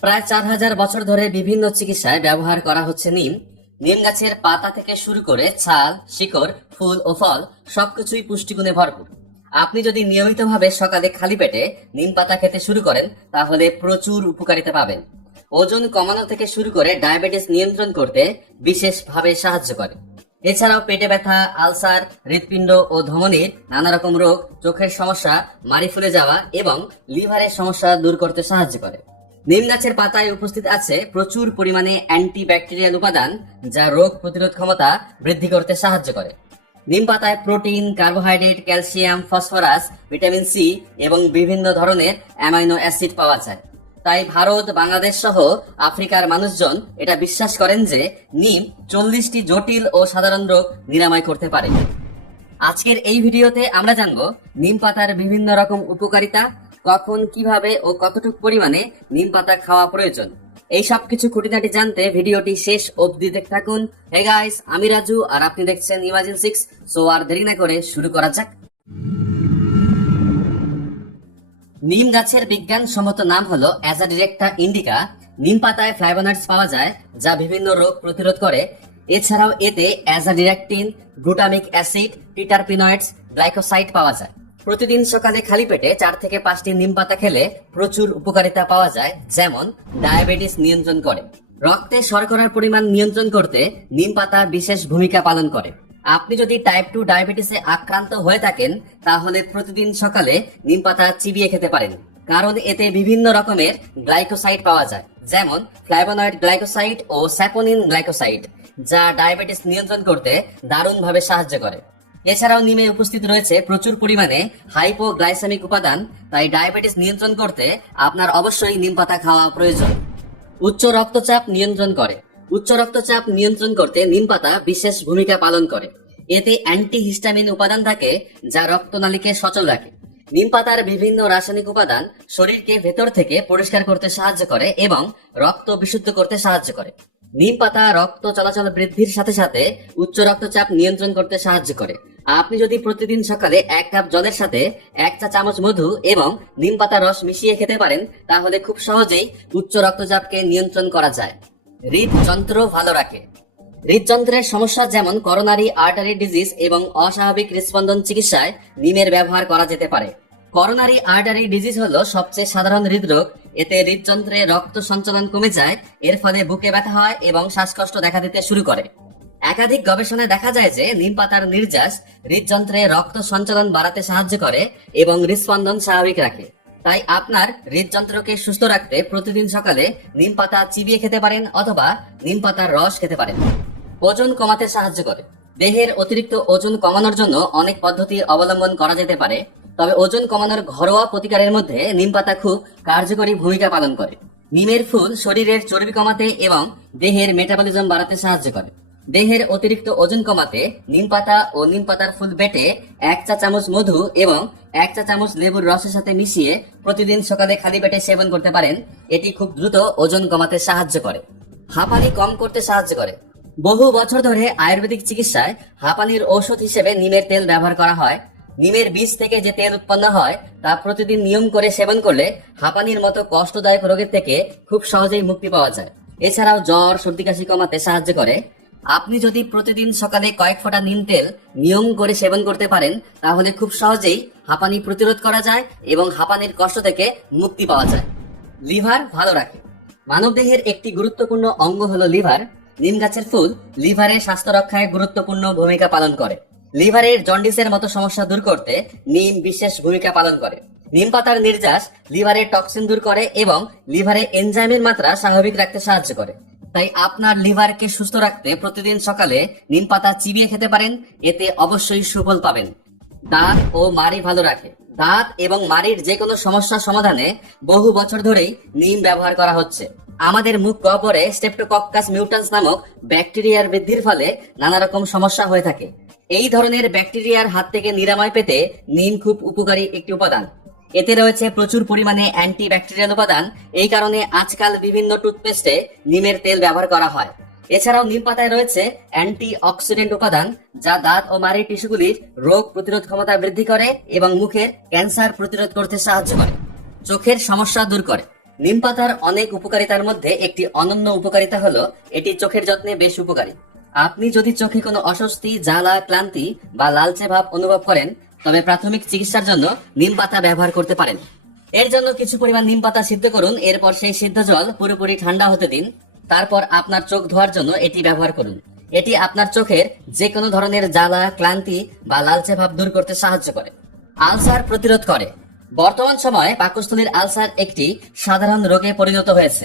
প্রায় চার হাজার বছর ধরে বিভিন্ন চিকিৎসায় ব্যবহার করা হচ্ছে নিম। নিম গাছের পাতা থেকে শুরু করে ছাল, শিকড়, ফুল ও ফল সবকিছুই পুষ্টিগুণে ভরপুর। আপনি যদি নিয়মিতভাবে সকালে খালি পেটে নিম পাতা খেতে শুরু করেন, তাহলে প্রচুর উপকারিতা পাবেন। ওজন কমানো থেকে শুরু করে ডায়াবেটিস নিয়ন্ত্রণ করতে বিশেষভাবে সাহায্য করে। এছাড়াও পেটে ব্যথা, আলসার, হৃৎপিণ্ড ও ধমনির নানা রকম রোগ, চোখের সমস্যা মারি ফুলে যাওয়া এবং লিভারের সমস্যা দূর করতে সাহায্য করে। নিম গাছের পাতায় উপস্থিত আছে প্রচুর পরিমাণে অ্যান্টি ব্যাকটেরিয়াল উপাদান যা রোগ প্রতিরোধ ক্ষমতা বৃদ্ধি করতে সাহায্য করে। নিম পাতায় protein, carbohydrate, calcium, phosphorus, vitamin C এবং বিভিন্ন ধরনের অ্যামাইনো অ্যাসিড পাওয়া যায়। তাই ভারত, বাংলাদেশ সহ আফ্রিকার মানুষজন এটা বিশ্বাস করেন যে নিম চল্লিশটি জটিল ও সাধারণ রোগ নিরাময় করতে পারে। আজকের এই ভিডিওতে আমরা জানব, নিম পাতার বিভিন্ন রকম উপকারিতা কখন, কীভাবে ও কতটুকু পরিমাণে নিম পাতা খাওয়া প্রয়োজন। এই সব কিছু খুঁটিনাটি জানতে ভিডিওটি শেষ অবধি দেখতে থাকুন। হে গাইস আমি রাজু আর আপনি দেখছেন ইমাজিন সিক্স সো আর দেরি না করে শুরু করা যাক। নিম গাছের বিজ্ঞানসম্মত নাম হলো অ্যাজাডিরেক্টা ইন্ডিকা নিম পাতায় ফ্লাইভোনাইডস পাওয়া যায়, যা বিভিন্ন রোগ প্রতিরোধ করে। এছাড়াও এতে azadirachtin glutamic acid triterpenoids glycoside পাওয়া যায়। প্রতিদিন সকালে খালি পেটে চার থেকে পাঁচটি নিম পাতা খেলে প্রচুর উপকারিতা পাওয়া যায়, যেমন ডায়াবেটিস নিয়ন্ত্রণ করে। রক্তে শর্করার পরিমাণ নিয়ন্ত্রণ করতে নিম পাতা বিশেষ ভূমিকা পালন করে। আপনি যদি টাইপ টু ডায়াবেটিসে আক্রান্ত হয়ে থাকেন, তাহলে প্রতিদিন সকালে নিম পাতা চিবিয়ে খেতে পারেন। কারণ এতে বিভিন্ন রকমের গ্লাইকোসাইড পাওয়া যায়, যেমন ফ্লাভোনয়েড গ্লাইকোসাইড ও স্যাপোনিন গ্লাইকোসাইড যা ডায়াবেটিস নিয়ন্ত্রণ করতে দারুণভাবে সাহায্য করে। এছাড়াও নিমে উপস্থিত রয়েছে প্রচুর পরিমাণে হাইপোগ্লাইসেমিক উপাদান, তাই ডায়াবেটিস নিয়ন্ত্রণ করতে আপনার অবশ্যই নিম পাতা খাওয়া প্রয়োজন। উচ্চ রক্তচাপ নিয়ন্ত্রণ করে। উচ্চ রক্তচাপ নিয়ন্ত্রণ করতে নিম পাতা বিশেষ ভূমিকা পালন করে। এতে অ্যান্টি হিস্টামিন উপাদান থাকে, যা রক্তনালীকে সচল রাখে। নিম পাতার বিভিন্ন রাসায়নিক উপাদান শরীরকে ভেতর থেকে পরিষ্কার করতে সাহায্য করে এবং রক্ত বিশুদ্ধ করতে সাহায্য করে। নিম পাতা রক্ত চলাচল বৃদ্ধির সাথে সাথে উচ্চ রক্তচাপ নিয়ন্ত্রণ করতে সাহায্য করে। আপনি যদি প্রতিদিন সকালে এক কাপ জলের সাথে এক চা চামচ মধু এবং নিম পাতার রস মিশিয়ে খেতে পারেন, তাহলে খুব সহজেই উচ্চ রক্তচাপকে নিয়ন্ত্রণ করা যায়। হৃদযন্ত্র ভালো রাখে। হৃদযন্ত্রের সমস্যা যেমন করোনারি আর্টারি ডিজিজ এবং অস্বাভাবিক হৃদস্পন্দন চিকিৎসায় নিমের ব্যবহার করা যেতে পারে। করোনারি আর্টারি ডিজিজ হলো সবচেয়ে সাধারণ হৃদরোগ এতে হৃদযন্ত্রে রক্ত সঞ্চালন কমে যায়, এর ফলে বুকে ব্যথা হয় এবং শ্বাসকষ্ট দেখা দিতে শুরু করে। একাধিক গবেষণায় দেখা যায় যে নিম পাতার নির্যাস হৃদযন্ত্রে রক্ত সঞ্চালন বাড়াতে সাহায্য করে এবং হৃদস্পন্দন স্বাভাবিক রাখে। তাই আপনার হৃদযন্ত্রকে সুস্থ রাখতে প্রতিদিন সকালে নিম পাতা চিবিয়ে খেতে পারেন অথবা নিম পাতার রস খেতে পারেন। ওজন কমাতে সাহায্য করে। দেহের অতিরিক্ত ওজন কমানোর জন্য অনেক পদ্ধতি অবলম্বন করা যেতে পারে। তবে ওজন কমানোর ঘরোয়া প্রতিকারের মধ্যে নিম পাতা খুব কার্যকরী ভূমিকা পালন করে। নিমের ফুল শরীরের চর্বি কমাতে এবং দেহের মেটাবলিজম বাড়াতে সাহায্য করে। দেহের অতিরিক্ত ওজন কমাতে নিম পাতা ও নিম পাতার ফুল বেটে এক চা চামচ মধু এবং এক চা চামচ লেবুর রসের সাথে মিশিয়ে প্রতিদিন সকালে খালি পেটে সেবন করতে পারেন। এটি খুব দ্রুত ওজন কমাতে সাহায্য করে। হাঁপানি কম করতে সাহায্য করে। বহু বছর ধরে আয়ুর্বেদিক চিকিৎসায় হাঁপানির ঔষধ হিসেবে নিমের তেল ব্যবহার করা হয়। নিমের বীজ থেকে যে তেল উৎপন্ন হয়, তা প্রতিদিন নিয়ম করে সেবন করলে হাঁপানির মতো কষ্টদায়ক রোগের থেকে খুব সহজেই মুক্তি পাওয়া যায়। এছাড়াও জ্বর, সর্দি কাশি কমাতে সাহায্য করে। আপনি যদি প্রতিদিন সকালে কয়েক ফোঁটা নিম তেল নিয়ম করে সেবন করতে পারেন, তাহলে খুব সহজেই হাঁপানি প্রতিরোধ করা যায় এবং হাঁপানির কষ্ট থেকে মুক্তি পাওয়া যায়। লিভার ভালো রাখে। মানবদেহের একটি গুরুত্বপূর্ণ অঙ্গ হলো লিভার। নিম গাছের ফুল লিভারের স্বাস্থ্য রক্ষায় গুরুত্বপূর্ণ ভূমিকা পালন করে। লিভারের জন্ডিসের মতো সমস্যা দূর করতে নিম বিশেষ ভূমিকা পালন করে। নিম পাতার নির্যাস লিভারের টক্সিন দূর করে এবং লিভারে এনজাইমের মাত্রা স্বাভাবিক রাখতে সাহায্য করে। তাই আপনার লিভারকে সুস্থ রাখতে প্রতিদিন সকালে নিম পাতা চিবিয়ে খেতে পারেন, এতে অবশ্যই সুফল পাবেন। দাঁত ও মাড়ি ভালো রাখে। দাঁত এবং মাড়ির যে কোনো সমস্যা সমাধানে বহু বছর ধরেই নিম ব্যবহার করা হচ্ছে। আমাদের মুখ গহ্বরে স্টেপ্টোকক্কাস মিউটান্স নামক ব্যাকটেরিয়ার বৃদ্ধির ফলে নানা রকম সমস্যা হয়ে থাকে। এই ধরনের ব্যাকটেরিয়ার হাত থেকে নিরাময় পেতে নিম খুব উপকারী একটি উপাদান। এতে রয়েছে প্রচুর পরিমাণে অ্যান্টি ব্যাকটেরিয়াল উপাদান। এই কারণে আজকাল বিভিন্ন টুথপেস্টে নিমের তেল ব্যবহার করা হয়। এছাড়াও নিম পাতায় রয়েছে অ্যান্টি অক্সিডেন্ট উপাদান, যা দাঁত ও মাড়ির টিস্যুগুলির রোগ প্রতিরোধ ক্ষমতা বৃদ্ধি করে এবং মুখের ক্যান্সার প্রতিরোধ করতে সাহায্য করে। চোখের সমস্যা দূর করে। নিম পাতার অনেক উপকারিতার মধ্যে একটি অনন্য উপকারিতা হলো, এটি চোখের যত্নে বেশ উপকারী। আপনি যদি চোখে কোনো অস্বস্তি, জ্বালা, ক্লান্তি বা লালচে ভাব অনুভব করেন, তবে প্রাথমিক চিকিৎসার জন্য নিম পাতা ব্যবহার করতে পারেন। এর জন্য কিছু পরিমাণ নিম পাতা সিদ্ধ করুন, এরপর সেই সিদ্ধ জল পুরোপুরি ঠান্ডা হতে দিন। তারপর আপনার চোখ ধোয়ার জন্য এটি ব্যবহার করুন। এটি আপনার চোখের যে কোনো ধরনের জ্বালা, ক্লান্তি বা লালচে ভাব দূর করতে সাহায্য করে। আলসার প্রতিরোধ করে। বর্তমান সময়ে পাকস্থলীর আলসার একটি সাধারণ রোগে পরিণত হয়েছে।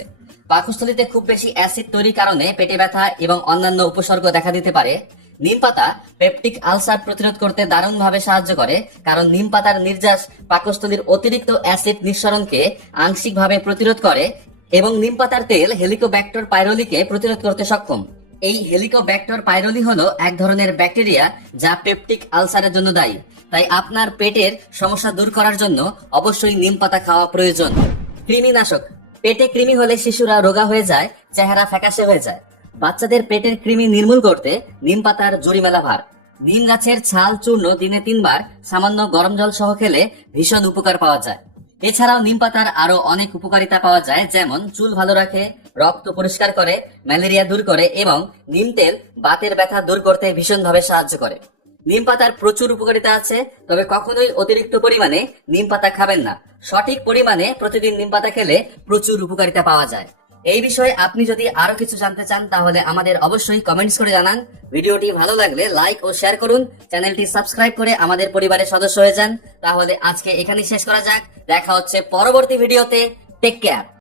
পাকস্থলীতে খুব বেশি অ্যাসিড তৈরির কারণে পেটে ব্যথা এবং অন্যান্য উপসর্গ দেখা দিতে পারে। নিম পাতা পেপটিক আলসার প্রতিরোধ করতে দারুণভাবে সাহায্য করে, কারণ নিম পাতার নির্যাস পাকস্থলীর অতিরিক্ত অ্যাসিড নিঃসরণকে আংশিকভাবে প্রতিরোধ করে এবং নিম পাতার তেল হেলিকোব্যাক্টর পাইরোলিকে প্রতিরোধ করতে সক্ষম। এই হেলিকোব্যাক্টর পাইরোলি হলো এক ধরনের ব্যাকটেরিয়া যা পেপটিক আলসারের জন্য দায়ী। তাই আপনার পেটের সমস্যা দূর করার জন্য অবশ্যই নিম পাতা খাওয়া প্রয়োজন। কৃমিনাশক। পেটে কৃমি হলে শিশুরা রোগা হয়ে যায়, চেহারা ফ্যাকাশে হয়ে যায়। বাচ্চাদের পেটের কৃমি নির্মূল করতে নিম পাতার জরিমেলা ভার। নিম গাছের ছাল, চূর্ণ দিনে তিনবার, সামান্য গরম জল সহ খেলে ভীষণ উপকার পাওয়া যায়। এছাড়াও নিম পাতার আরও অনেক উপকারিতা পাওয়া যায়, যেমন চুল ভালো রাখে, রক্ত পরিষ্কার করে, ম্যালেরিয়া দূর করে এবং নিম তেল বাতের ব্যথা দূর করতে ভীষণভাবে সাহায্য করে। নিম পাতার প্রচুর উপকারিতা আছে, তবে কখনোই অতিরিক্ত পরিমাণে নিম পাতা খাবেন না। সঠিক পরিমাণে প্রতিদিন নিম পাতা খেলে প্রচুর উপকারিতা পাওয়া যায়। এই বিষয়ে আপনি যদি আরও কিছু জানতে চান, তাহলে আমাদের অবশ্যই কমেন্টস করে জানান। ভিডিওটি ভালো লাগলে লাইক ও শেয়ার করুন। চ্যানেলটি সাবস্ক্রাইব করে আমাদের পরিবারের সদস্য হয়ে যান। তাহলে আজকে এখানেই শেষ করা যাক। দেখা হচ্ছে পরবর্তী ভিডিওতে। Take care